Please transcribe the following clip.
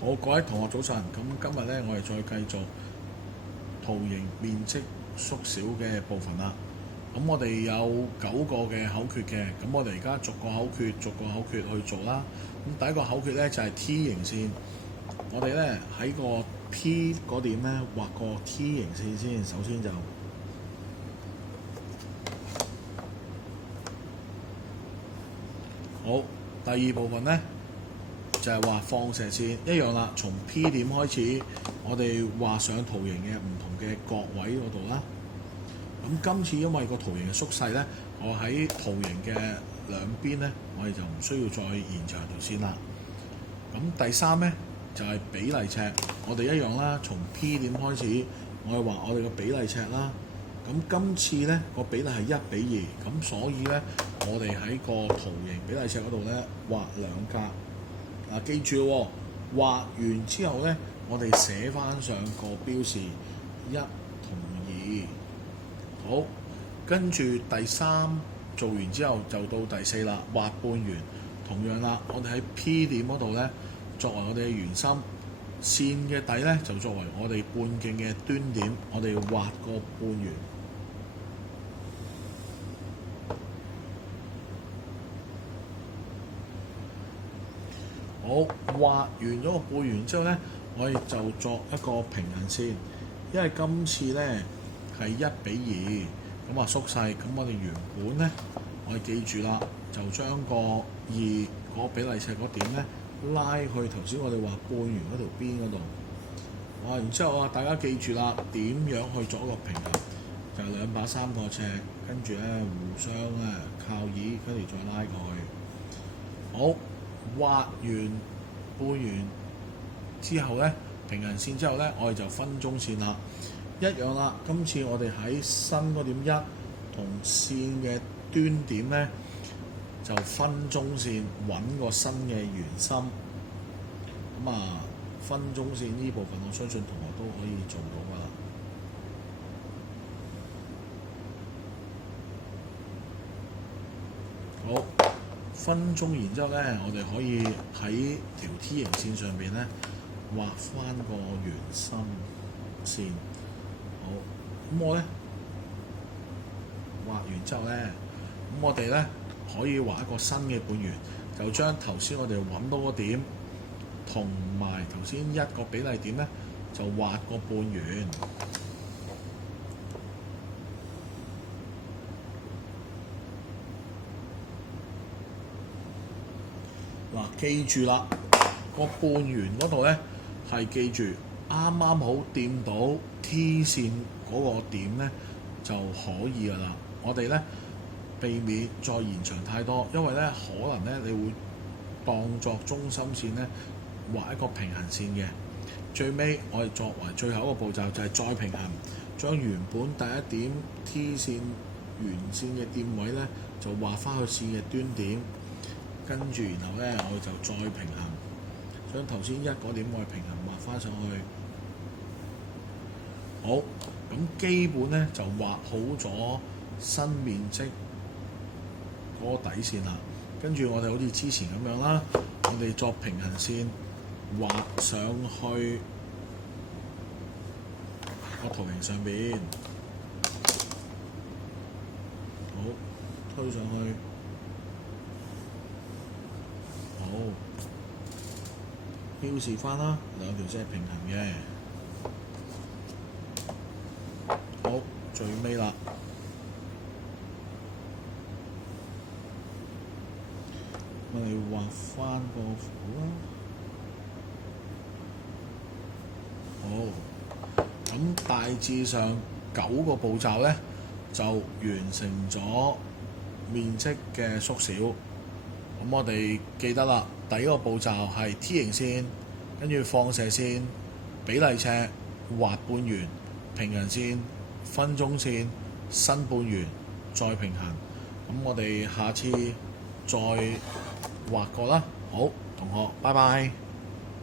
好，各位同學早晨。咁今日咧，我哋再繼續圖形面積縮小嘅部分啦。咁我哋有9個嘅口訣嘅，咁我哋而家逐個口訣去做啦。咁第一個口訣咧就係 T 形線，我哋咧喺個 P 嗰點咧畫個 T 形線先，首先就好。第二部分咧，就係畫放射線一樣啦，從 P 點開始，我哋畫上圖形嘅唔同嘅角位嗰度啦。咁今次因為個圖形嘅縮細咧，我喺圖形嘅兩邊咧，我哋就唔需要再延長條線啦。咁第三咧就係比例尺，我哋一樣啦，從 P 點開始，我哋畫我哋嘅比例尺啦。咁今次咧個比例係1:2，咁所以咧我哋喺個圖形比例尺嗰度咧畫兩格。嗱，記住喎，畫完之後咧，我哋寫翻上個標示1同2。好，跟住第3做完之後就到第4啦，畫半圓。同樣啦，我哋喺 P 點嗰度咧，作為我哋嘅圓心，線嘅底咧就作為我哋半徑嘅端點，我哋要畫個半圓。好，畫完咗個半圓之後咧，我哋就作一個平行線，因為今次咧係1:2，咁啊縮細，咁我哋原本咧，我哋記住啦，就將個2嗰比例尺嗰點咧拉去頭先我哋畫半圓嗰條邊嗰度。哇！然之後啊，大家記住啦，點樣去作一個平衡？就係兩把3個尺，跟住咧互相咧靠倚，跟住再拉過去。好。畫完半圓之後咧，平行線之後咧，我哋就分中線啦，一樣啦。今次我哋喺新嗰點1同線嘅端點咧，就分中線揾個新嘅圓心。咁啊，分中線呢部分，我相信同學都可以做到㗎啦。好。分中，然之後咧，我哋可以喺條 T 形線上邊咧畫翻個圓心線。好，咁我咧畫完之後咧，咁我哋咧可以畫一個新嘅半圓，就將頭先我哋揾到個點同埋頭先一個比例點咧，就畫個半圓。嗱，記住啦，個半圓嗰度咧係記住啱啱好掂到 T 線嗰個點咧就可以噶啦。我哋咧避免再延長太多，因為咧可能咧你會當作中心線咧畫一個平行線嘅。最尾我哋作為最後一個步驟就係再平衡，將原本第一點 T 線圓線嘅點位咧就畫翻去線嘅端點。跟住，然後咧，我哋就再平衡，將頭先1嗰點我哋平衡畫翻上去。好，咁基本咧就畫好咗新面積嗰個底線啦。跟住我哋好似之前咁樣啦，我哋作平行線畫上去個圖形上邊，好，推上去。好，標示翻啦，兩條線係平衡嘅。好，最尾啦，我哋畫翻個弧啦。好，咁大致上9個步驟咧，就完成咗面積嘅縮小。咁我哋記得啦，第一個步驟係 T 形線，跟住放射線、比例尺、畫半圓、平行線、分中線、新半圓，再平衡。咁我哋下次再畫過啦。好，同學，拜拜。